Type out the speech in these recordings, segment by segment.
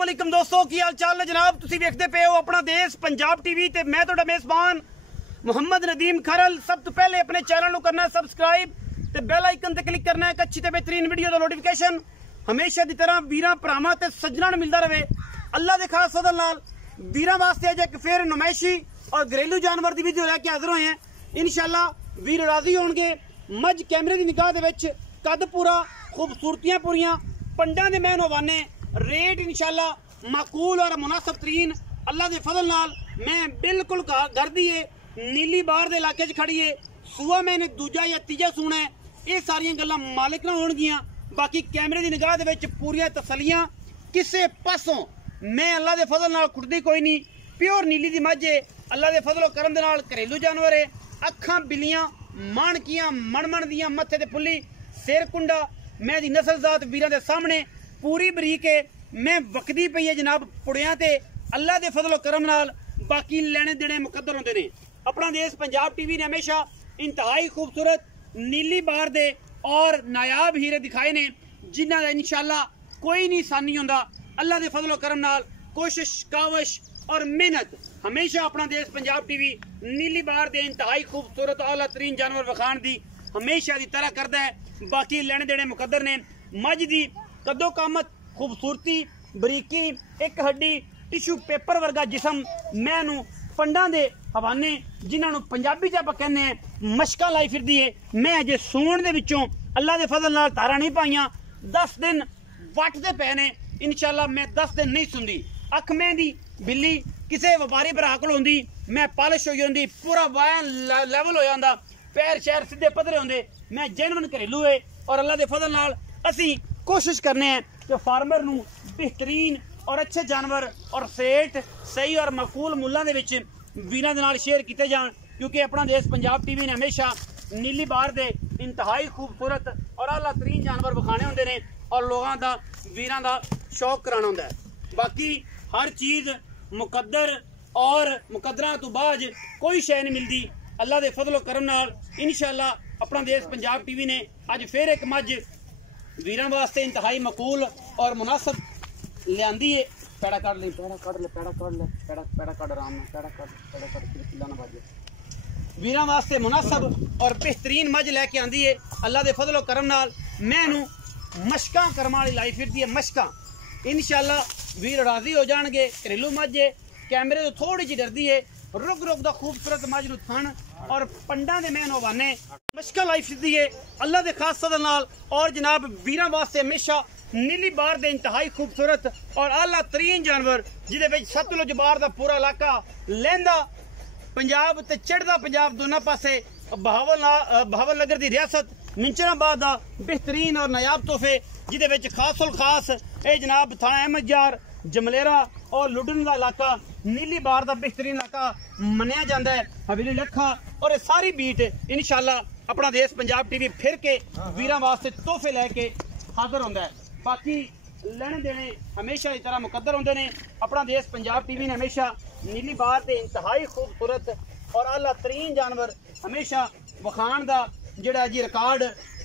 अस्सलामुअलैकुम दोस्तों, की हाल चाल है जनाब। तुसी देखते पे हो अपना देश पंजाब टीवी ते मैं तुहाडा मेज़बान मुहम्मद नदीम खरल। सब तो पहले अपने चैनल को करना है सबसक्राइब ते बेल आइकन ते क्लिक करना है एक अच्छी ते बेहतरीन वीडियो दा नोटिफिकेशन हमेशा की तरह वीरां भरावां ते सज्जनां नूं मिलदा रहे। अल्लाह दे खास फजल नाल वीरां वास्ते अज एक फिर नुमाइशी और घरेलू जानवर की वीडियो लैके हाजिर होए हैं। इंशाअल्लाह वीर राजी होणगे। मझ कैमरे की निगाह दे विच कद पूरा, खूबसूरतियां पूरियां, पंडां दे मैन हवाने, रेट इंशाअल्लाह माकूल और मुनासिब तरीन। अल्लाह के फजल नाल मैं बिल्कुल घर दी नीली बार दे इलाके च खड़ी है। सूआ मैंने दूजा या तीजा सूना है। ये सारियां गल्लां मालिक नाल होणगियां। बाकी कैमरे की निगाह दे विच पूरियां तसलियां किसे पासों मैं अल्लाह के फजल नाल खुटदी कोई नहीं। प्योर नीली दी मझ है। अल्लाह के फजल करम दे नाल घरेलू जानवर है। अखां बिलियां, माणकियां, मणमण दियां, मत्थे ते फुल्ली, सिर कुंडा, मैं दी नस्ल जात वीरां दे सामने पूरी बरीक है। मैं वकदी पई है जनाब पुड़ियां ते। अल्लाह के फजल करम नाल बाकी लेने देने मुकद्दर होंदे ने। अपना देश पंजाब टीवी ने हमेशा इंतहाई खूबसूरत नीली बार दे और नायाब हीरे दिखाए ने, जिन्हां दा इंशाअल्लाह कोई नहीं सानी होंदा। अल्लाह के फजल करम नाल कोशिश, कावश और मेहनत हमेशा अपना देश पंजाब टीवी नीली बार दे इंतहाई खूबसूरत आला तरीन जानवर विखाण दी हमेशा की तरह करता है। बाकी लेने देने मुकद्दर ने। मझ दी कदो कामत, खूबसूरती, बरीकी, एक हड्डी, टिशू पेपर वर्गा जिसम, मैनू पंडा दे हवाने जिन्होंने पंजाबी च आपां कहने मशका लाई फिरदी है। मैं अजे सूण दे विचों अल्लाह के फजल नाल तारा नहीं पाइयां। 10 दिन वटदे पे ने। इंशाअल्लाह मैं 10 दिन नहीं सुनदी। अख मैं दी बिल्ली किसी व्यापारी भरा कोल होंदी, मैं पालिश होई होंदी, पूरा वायन लैवल हो जांदा, पैर शैर सीधे पधरे होंदे। मैं जेनवन घरेलू है और अल्लाह के फजल नाल असी कोशिश करने हैं कि फार्मर नू बेहतरीन और अच्छे जानवर और सेठ सही और मकबूल मुल्लां दे विच वीरां दे नाल शेयर किए जान। क्योंकि अपना देश पंजाब टीवी ने हमेशा नीली बार दे इंतहाई खूबसूरत और आला तरीन जानवर विखाने होंदे ने और लोगों का वीरां दा शौक कराना होंदा है। बाकी हर चीज़ मुकद्दर और मुकद्दरां तो बाद कोई शय नहीं मिलती। अल्लाह के फजल करम नाल इंशाअल्लाह अपना देश पंजाब टीवी ने अज फिर एक मझ वीरां वास्ते इंतहाई मकूल और मुनासिब लियांदी है। पैड़ा कड़ ले, पैड़ा कड़ ले, पैड़ा कड़ ले, पैड़ा कड़ आराम नाल, पैड़ा कड़ किला ना बाजे। वीरां वास्ते मुनासिब और बेहतरीन मझ लैके आंदी है। अल्लाह के फजल करम नाल मैनू मशकां करम वाली लाई फिरदी है। मशकां इंशाअल्लाह वीर राजी हो जाएंगे। घरेलू मझ है, कैमरे तो थोड़ी जी डरदी है। रुक रुक दा खूबसूरत मझ नूं थण और पंडा दे मैन हवाने मशकां लाई फिरदी है अल्लाह के खास फजल नाल। और जनाब वीरां वास्ते हमेशा नीली बार दे इंतहाई खूबसूरत और आला तरीन जानवर जिहदे विच सतलुज बार दा पूरा इलाका लैंदा पंजाब ते चढ़दा पंजाब दोनों पासे बहावल नगर की रियासत मिंचराबाद का बेहतरीन और नायाब तोहफे जिहदे विच खासुल खास ए जनाब थाना अहमदजार, जमलेरा और लुडन का इलाका नीली बार का बेहतरीन इलाका मनिया जाता है। हवेली लखा और ये सारी बीट इंशाअल्लाह अपना देश पंजाब टीवी फिर के वीरां वास्ते तोहफे लैके हाजिर होंदा है। बाकी लेने देने हमेशा इस तरह मुकद्दर होंदे ने। अपना देश पंजाब टीवी ने हमेशा नीली बार के इंतहाई खूबसूरत और आला तरीन जानवर हमेशा वखाण का जिहड़ा जी रिकॉर्ड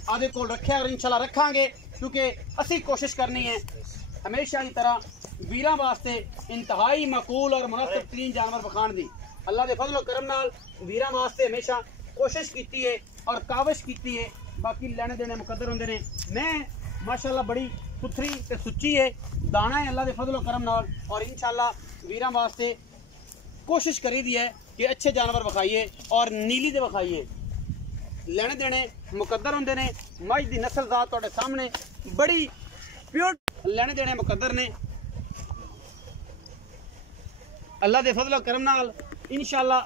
आदे कोल रखिया और इंशाअल्लाह रखांगे। क्योंकि असी कोशिश करनी है हमेशा की तरह वीरां वास्ते इंतहाई मकूल और मुनासिब तरीन जानवर वखाण दी। अल्लाह के फजल करम नाल वीरां वास्ते हमेशा कोशिश की है और काविश की है। बाकी लेने देने मुकद्दर होंदे ने। मैं माशाअल्लाह बड़ी सुथरी ते सुच्ची है, दाना है अल्लाह के फजल करम नाल। और इंशाअल्लाह वीरां वास्ते कोशिश करी दी है कि अच्छे जानवर विखाइए और नीली दे विखाइए। लेने देने मुकद्दर होंदे ने। मझ दी नस्ल जात तुहाडे सामने बड़ी प्योर लेने देने मुकद्दर ने। अल्लाह के फजल करम नाल इंशाअल्लाह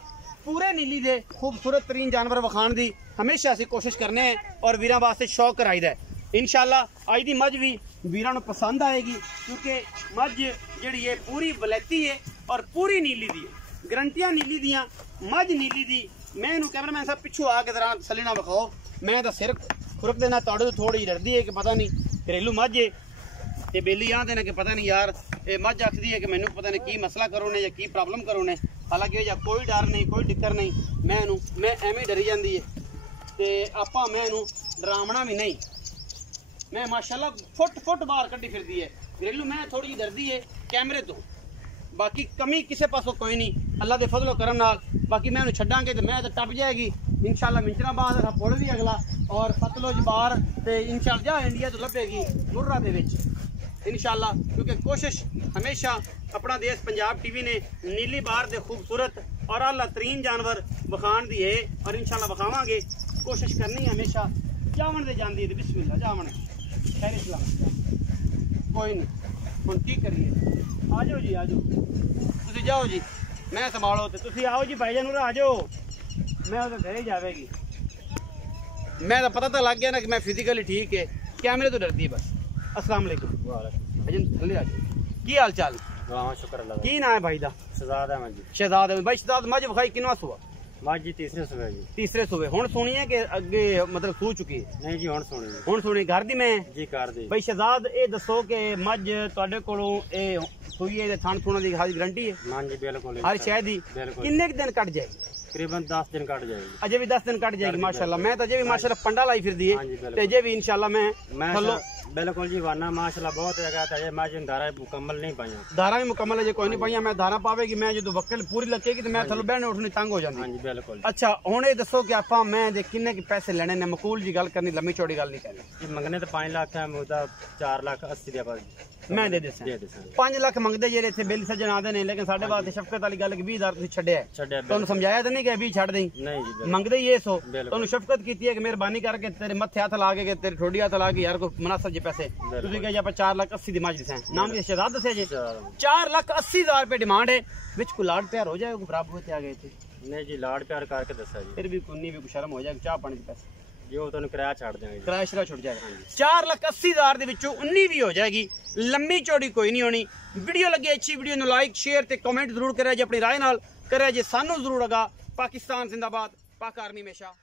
पूरे नीली दे खूबसूरत तरीन जानवर विखाण दी हमेशा असीं कोशिश करने हैं और वीरां वास्ते शौक कराईदा है। इंशाअल्लाह अज दी मझ भी वीरां नूं पसंद आएगी। क्योंकि मझ जिहड़ी है पूरी वलैती है और पूरी नीली दी है। गरंटियां नीली दियां, मझ नीली दी। मैं इनू कैमरामैन साहब पिछू आके जरा तसल्ली ना विखाओ। मैं तो सिर खुरक देना, तुहाडे तो थोड़ी डरदी है कि पता नहीं घरेलू मझ है ते बेली आंदे ने कि पता नहीं यार ये मझ आखदी है कि मैनू पता नहीं की मसला करो ने या की प्रॉब्लम करो ने। हालांकि कोई डर नहीं, कोई दिक्कत नहीं। मैं एवें डरी जाती है ते आपां मैनू डरावना भी नहीं। मैं माशाल्लाह फुट बाहर कड्डी फिरदी है। घरेलू मैं थोड़ी जी डरदी है कैमरे तो बाकी कमी किसी पासों कोई नहीं अल्लाह के फजलो करम नाल बाकी मैं छड्डांगे तो मैं तो टप जाएगी इंशाल्लाह मिंचराबाद का पुल भी अगला और सतलुज बार ते इंशाल्लाह जा इंडिया तो लभेगी मुर्रा दे विच इंशाल्लाह क्योंकि कोशिश हमेशा अपना देश पंजाब टीवी ने नीली बार दे खूबसूरत और आला तरीन जानवर बखान दी है और इंशाल्लाह बखावांगे कोशिश करनी है हमेशा जावन दे जांदी है बिस्मिल्लाह जावन खैर इस्लाम कोई नहीं हुण की करिए आ जाओ जी आ जाओ तुसी जाओ जी मैं संभालो ते तुसी आओ जी भाईजान उरा आ जाओ मैं उधर घर ही जावेगी मैं तो पता तो लग गया ना कि मैं फिजिकली ठीक है कैमरे तो डरती है बस अस्सलाम वालेकुम अजन थल्ले आ जाओ की हाल चाल वाह शुक्र अल्लाह की नाम है भाई दा शहजाद अहमद जी शहजाद भाई शहजाद मज बखाई किनवा सुआ मज जी तीसरे सुबह जी तीसरे सुबह हुण सुनी है कि अगे मतलब सू चुकी है नहीं जी हुण सुनी घर दी मैं जी कर दी भाई शहजाद ये दसो कि मज तुहाडे कोलों ए सूई है थण थुणा दी हाजी गारंटी है हां जी बिल्कुल हर शय दी किन्ने दिन कट जाएगी तकरीबन 10 दिन कट जाएगी अजे भी 10 दिन कट जाएगी माशाल्लाह मैं तो अजे भी माशाल्लाह पंडा लाई फिर दी है ते अजे भी इंशाल्लाह मैं थल्लो बिल्कुल जी वाना माशाल्लाह बहुत जगह था ये मैं धारा मुकम्मल नहीं पाया धारा भी मुकम्मल है कोई नहीं पाइया मैं धारा पावेगी मैं जो वक्ल पूरी लचेगी तो मैं थल्लो बहने उठनी तंग हो जाती हां जी बिल्कुल अच्छा हुण ये दसो कि आपां मैं दे किन्ने के पैसे लेने ने मकूल जी गल करनी लम्मी चौड़ी गल नहीं करनी ये मंगने तो 5 लाख है मुदा 4,80,000 दे बाद मैं दे देसां 5 लाख मंगदे जेरे इत्थे बिल सजन आदे ने लेकिन साडे वास्ते शफकत वाली गल कि 20,000 तुसीं छड्डिया तुहानू समझाया तो नहीं कि 20 छड्ड देई नहीं जी मंगदे ही ये सो तुहानू शफकत कीती है कि मेहरबानी करके तेरे मत्थे हथ ला के तेरे ठोडी हथ ला के यार को मुनासिब जे पैसे तुसीं कहे आप 4,80,000 दी मज दिसां नाम की शहजाद दसे जे 4,80,000 रुपए डिमांड है विच को लाड प्यार हो जाएगा बराबर होते आ गए थे नहीं जी लाड प्यार करके दसा जी फिर भी कुन्नी भी शर्म हो जाएगी चाह पानी के पैसे जो तुहानू किराया छड़ देंगे किराया शरा छुट जाएगा 4,80,000 दे विचों 19 भी हो जाएगी लंबी चौड़ी कोई नहीं होनी वीडियो लगे अच्छी वीडियो नु लाइक शेयर ते कमेंट जरूर करे जे अपनी राय नाल करे जे सानू जरूर लगा पाकिस्तान जिंदाबाद पाक आर्मी हमेशा